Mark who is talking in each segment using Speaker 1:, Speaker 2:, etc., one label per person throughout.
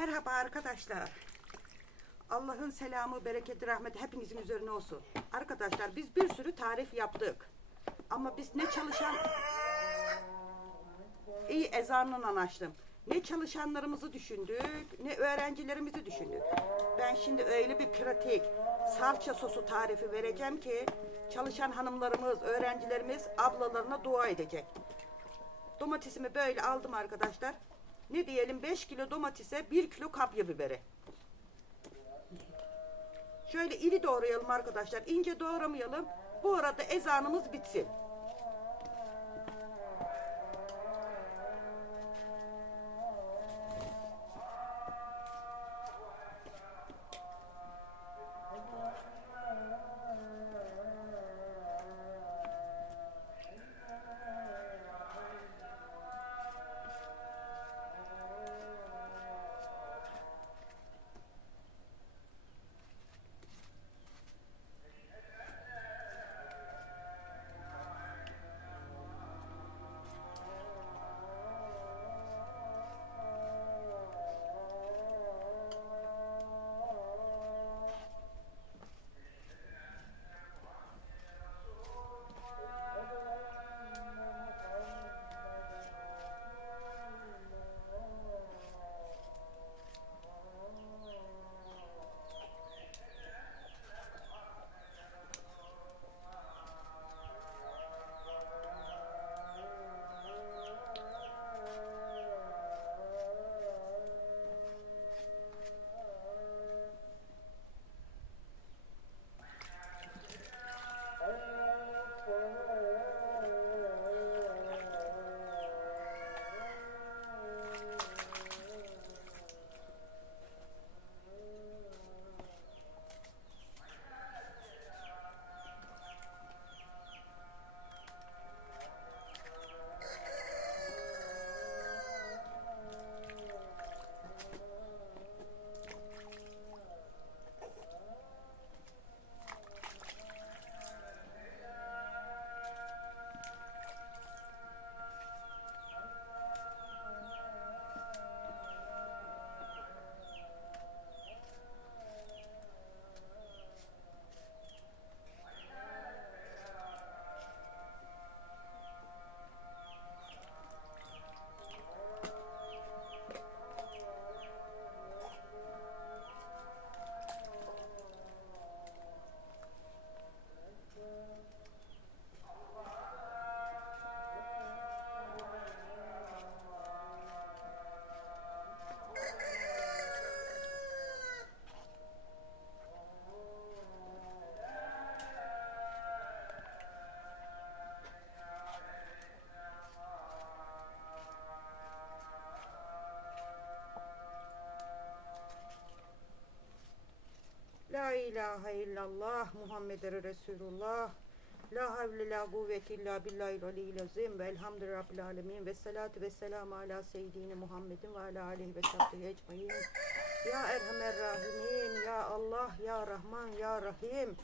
Speaker 1: Merhaba arkadaşlar. Allah'ın selamı, bereketi, rahmeti hepinizin üzerine olsun. Arkadaşlar biz bir sürü tarif yaptık. Ama biz ne çalışan... İyi ezanla açtım. Ne çalışanlarımızı düşündük, ne öğrencilerimizi düşündük. Ben şimdi öyle bir pratik salça sosu tarifi vereceğim ki çalışan hanımlarımız, öğrencilerimiz ablalarına dua edecek. Domatesimi böyle aldım arkadaşlar. Ne diyelim 5 kilo domatese 1 kilo kapya biberi. Şöyle iri doğrayalım arkadaşlar. İnce doğramayalım. Bu arada ezanımız bitsin. İlahe illallah Muhammeden Resulullah. La havle la kuvvete illa billahi aliyyil azim ve elhamdü rabbil alemin ve salatu ve selamu ala seyyidine Muhammedin ve ala aleyhi ve sahbihi ecmain. Ya Erhamer Rahimin, Ya Allah, Ya Rahman, Ya Rahim.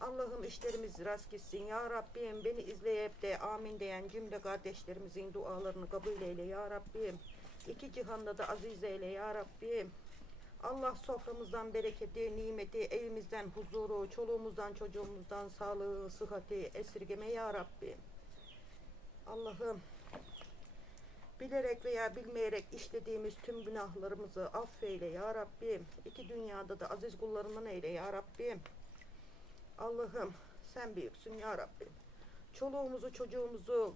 Speaker 1: Allah'ım işlerimiz rast gitsin. Ya Rabbim beni izleyip de amin diyen cümle kardeşlerimizin dualarını kabul eyle Ya Rabbim. İki cihanda da aziz eyle Ya Rabbim. Allah soframızdan bereketi, nimeti, evimizden huzuru, çoluğumuzdan, çocuğumuzdan sağlığı, sıhhati esirgeme ya Rabbi. Allah'ım bilerek veya bilmeyerek işlediğimiz tüm günahlarımızı affeyle ya Rabbim. İki dünyada da aziz kullarından eyle ya Rabbim. Allah'ım sen büyüksün ya Rabbim. Çoluğumuzu, çocuğumuzu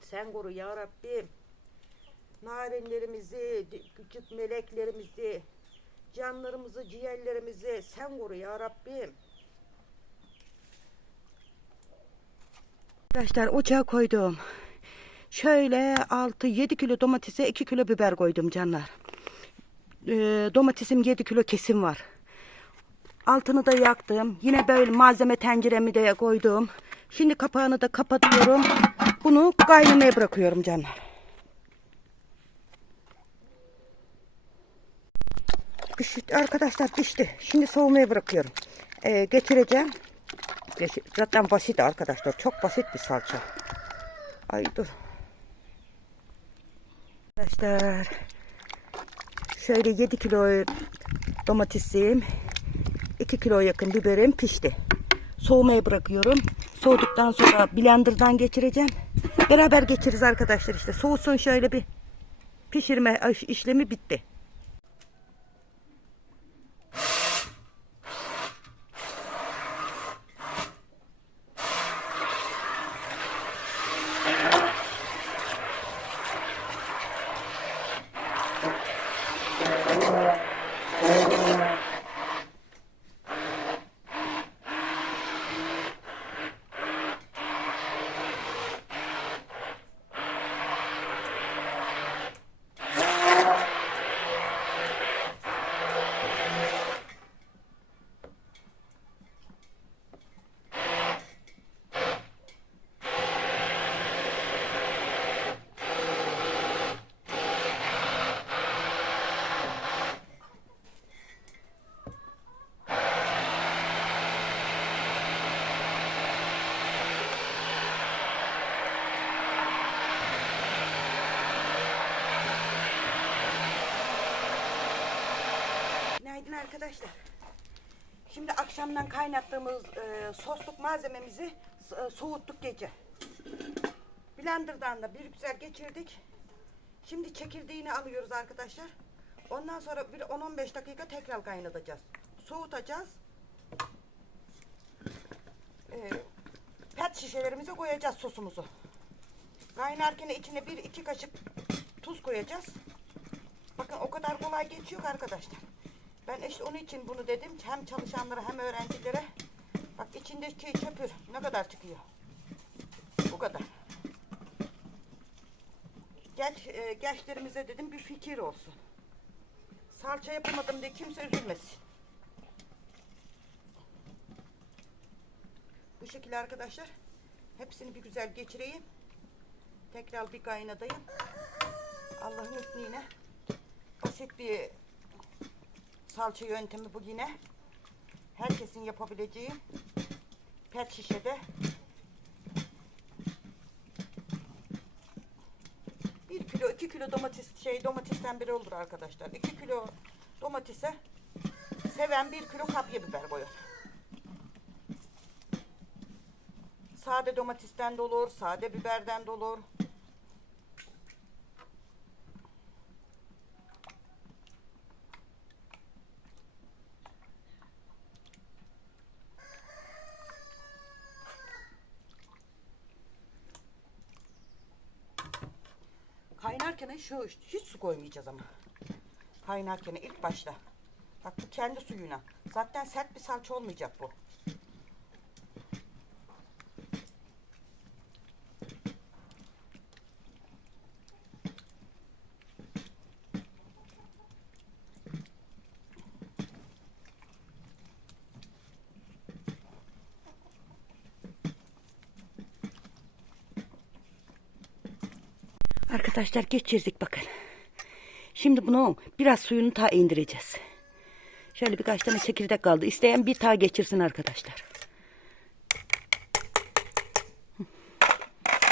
Speaker 1: sen koru ya Rabbim. Narenlerimizi, küçük meleklerimizi, canlarımızı, ciğerlerimizi sen koru ya Rabbim. Arkadaşlar ocağa koydum. Şöyle 6-7 kilo domatese 2 kilo biber koydum canlar. Ee, domatesim 7 kilo kesim var. Altını da yaktım. Yine böyle malzeme tenceremi de koydum. Şimdi kapağını da kapatıyorum. Bunu kaynamaya bırakıyorum canlar. Pişti arkadaşlar pişti. Şimdi soğumaya bırakıyorum. Ee, getireceğim. Zaten basit arkadaşlar. Çok basit bir salça. Ay dur. Arkadaşlar Şöyle 7 kilo domatesim, 2 kilo yakın biberim pişti. Soğumaya bırakıyorum. Soğuduktan sonra blenderdan geçireceğim. Beraber geçiririz arkadaşlar işte. Soğusun şöyle bir pişirme işlemi bitti. Arkadaşlar. Şimdi akşamdan kaynattığımız e, sosluk malzememizi e, soğuttuk gece. Blender'dan da bir güzel geçirdik. Şimdi çekirdeğini alıyoruz arkadaşlar. Ondan sonra bir 10-15 dakika tekrar kaynatacağız. Soğutacağız. E, pet şişelerimize koyacağız sosumuzu. Kaynarken içine bir iki kaşık tuz koyacağız. Bakın o kadar kolay geçiyor arkadaşlar. Ben işte onun için bunu dedim ki hem çalışanlara hem öğrencilere. Bak içindeki köpür ne kadar çıkıyor. Bu kadar. Genç, e, gençlerimize dedim bir fikir olsun. Salça yapamadım diye kimse üzülmesin. Bu şekilde arkadaşlar. Hepsini bir güzel geçireyim. Tekrar bir kaynatayım. Allah'ın izniyle basit bir salça yöntemi bu yine. Herkesin yapabileceği pet şişede bir kilo iki kilo domates şey domatesten biri olur arkadaşlar. 2 kilo domatese seven bir kilo kapya biber koyar. Sade domatesten de olur, sade biberden de olur. Kaynarken şu hiç su koymayacağız ama. Kaynarken ilk başta. Bak bu kendi suyuna. Zaten sert bir salça olmayacak bu. Arkadaşlar geçirdik bakın. Şimdi bunu biraz suyunu ta indireceğiz. Şöyle birkaç tane çekirdek kaldı. İsteyen bir ta geçirsin arkadaşlar.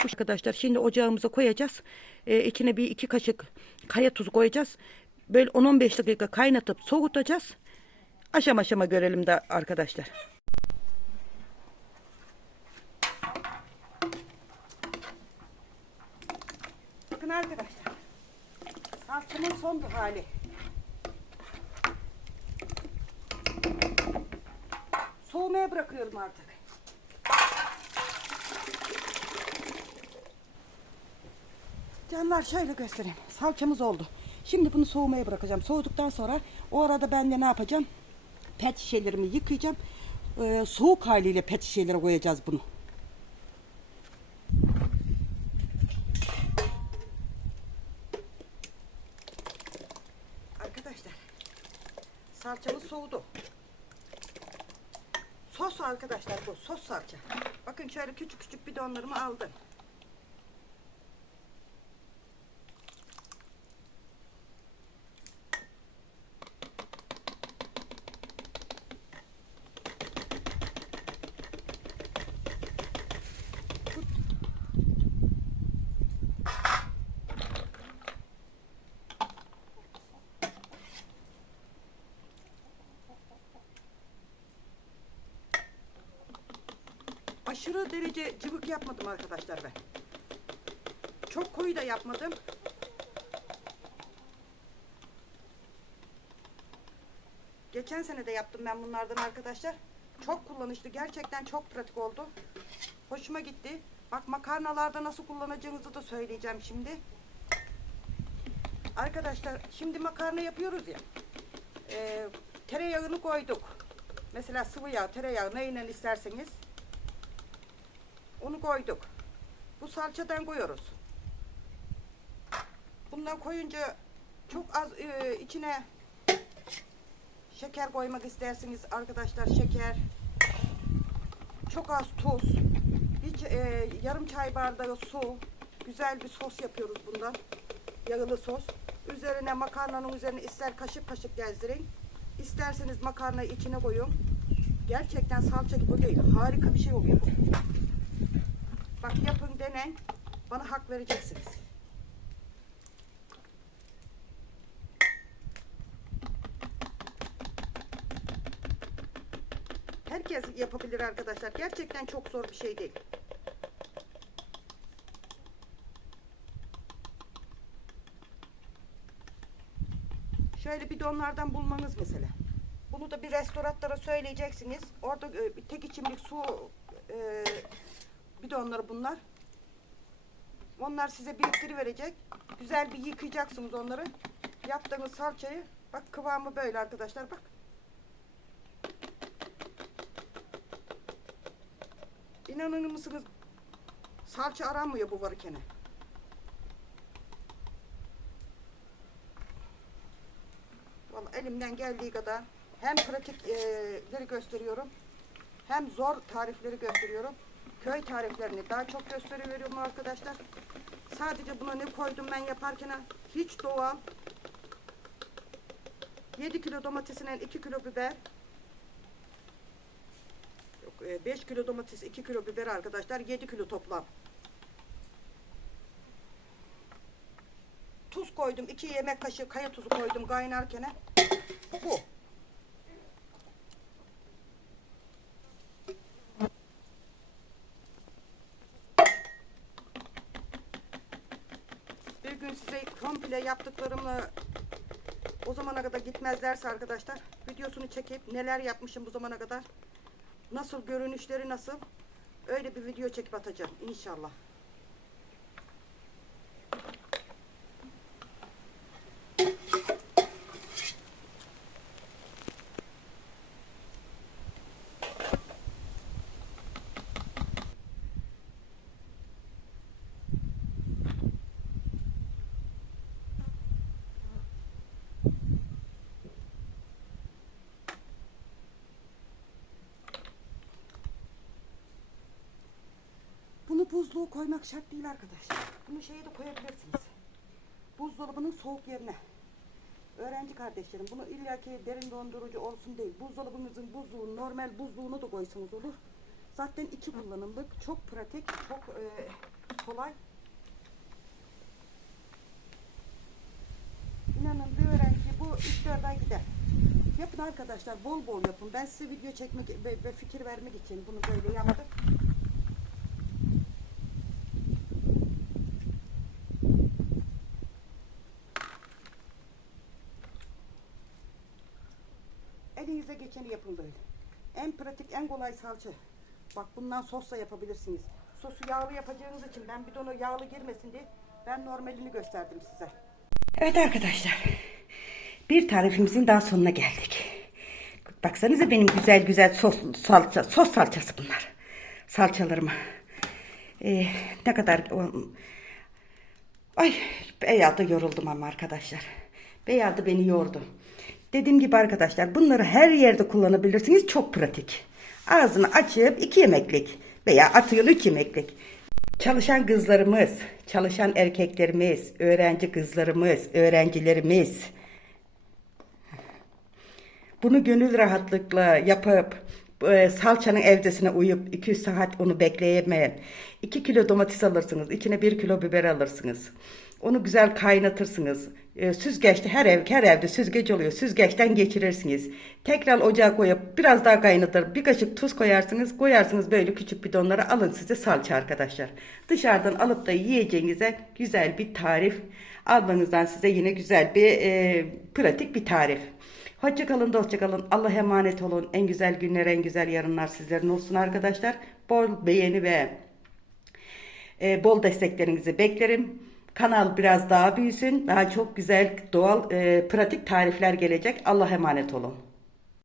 Speaker 1: Arkadaşlar şimdi ocağımıza koyacağız. Ee, içine bir iki kaşık kaya tuzu koyacağız. Böyle 10-15 dakika kaynatıp soğutacağız. Aşama aşama görelim de arkadaşlar. Arkadaşlar. Salçanın son bu hali. Soğumaya bırakıyorum artık. Canlar şöyle göstereyim. Salçamız oldu. Şimdi bunu soğumaya bırakacağım. Soğuduktan sonra o arada ben de ne yapacağım? Pet şişelerimi yıkayacağım. Ee, soğuk haliyle pet şişelere koyacağız bunu. Arkadaşlar salçamız soğudu. Sos arkadaşlar bu sos salça. Bakın şöyle küçük küçük bidonlarımı aldım. Aşırı derece cıvık yapmadım arkadaşlar ben. Çok koyu da yapmadım. Geçen sene de yaptım ben bunlardan arkadaşlar. Çok kullanışlı. Gerçekten çok pratik oldu. Hoşuma gitti. Bak makarnalarda nasıl kullanacağınızı da söyleyeceğim şimdi. Arkadaşlar şimdi makarna yapıyoruz ya. Ee, tereyağını koyduk. Mesela sıvı yağ, tereyağı neyle isterseniz. Onu koyduk. Bu salçadan koyuyoruz. Bundan koyunca çok az e, içine şeker koymak isterseniz arkadaşlar şeker. Çok az tuz. Bir, ç- e, yarım çay bardağı su. Güzel bir sos yapıyoruz bundan. Yağlı sos. Üzerine makarnanın üzerine ister kaşık kaşık gezdirin. İsterseniz makarnayı içine koyun. Gerçekten salça gibi oluyor. Harika bir şey oluyor. Bak yapın denen. Bana hak vereceksiniz. Herkes yapabilir arkadaşlar. Gerçekten çok zor bir şey değil. Şöyle bidonlardan bulmanız mesela. Bunu da bir restoratlara söyleyeceksiniz. Orada e, tek içimlik su e, bidonları bunlar. Onlar size biriktiri verecek. Güzel bir yıkayacaksınız onları. Yaptığınız salçayı bak kıvamı böyle arkadaşlar bak. İnanır mısınız? Salça aranmıyor bu varıkene. Vallahi elimden geldiği kadar hem pratikleri gösteriyorum hem zor tarifleri gösteriyorum. Köy tariflerini daha çok gösteriyorum arkadaşlar. Sadece buna ne koydum ben yaparken hiç doğal. 7 kilo domatesine 2 kilo biber. Yok, 5 kilo domates 2 kilo biber arkadaşlar 7 kilo toplam. Tuz koydum 2 yemek kaşığı kaya tuzu koydum kaynarken. Bu. Gün size komple yaptıklarımı o zamana kadar gitmezlerse arkadaşlar videosunu çekip neler yapmışım bu zamana kadar nasıl görünüşleri nasıl öyle bir video çekip atacağım inşallah. Bunu buzluğa koymak şart değil arkadaşlar. Bunu şeye de koyabilirsiniz. Buzdolabının soğuk yerine. Öğrenci kardeşlerim bunu illaki derin dondurucu olsun değil. Buzdolabınızın buzluğu normal buzluğunu da koysanız olur. Zaten iki kullanımlık. Çok pratik, çok e, kolay. İnanın bir öğrenci bu 3-4 ay gider. Yapın arkadaşlar bol bol yapın. Ben size video çekmek ve fikir vermek için bunu böyle yaptım. Geçeni yapın böyle. En pratik, en kolay salça. Bak bundan sos da yapabilirsiniz. Sosu yağlı yapacağınız için ben bidonu yağlı girmesin diye ben normalini gösterdim size. Evet arkadaşlar. Bir tarifimizin daha sonuna geldik. Baksanıza benim güzel güzel sos salça, sos salçası bunlar. Salçalarımı. Ee, ne kadar Ay bayağı da yoruldum ama arkadaşlar. Bayağı da beni yordu. Dediğim gibi arkadaşlar bunları her yerde kullanabilirsiniz. Çok pratik. Ağzını açıp iki yemeklik veya atıyor üç yemeklik. Çalışan kızlarımız, çalışan erkeklerimiz, öğrenci kızlarımız, öğrencilerimiz bunu gönül rahatlıkla yapıp
Speaker 2: e, salçanın evdesine uyup 200 saat onu bekleyemeyen 2 kilo domates alırsınız. içine 1 kilo biber alırsınız. Onu güzel kaynatırsınız. E, süzgeçte her ev her evde süzgeç oluyor. Süzgeçten geçirirsiniz. Tekrar ocağa koyup biraz daha kaynatır. Bir kaşık tuz koyarsınız. Koyarsınız böyle küçük bidonlara alın size salça arkadaşlar. Dışarıdan alıp da yiyeceğinize güzel bir tarif. Ablanızdan size yine güzel bir e, pratik bir tarif. Hoşça kalın. Allah'a emanet olun. En güzel günler, en güzel yarınlar sizlerin olsun arkadaşlar. Bol beğeni ve e, bol desteklerinizi beklerim. Kanal biraz daha büyüsün. Daha çok güzel, doğal, e, pratik tarifler gelecek. Allah'a emanet olun.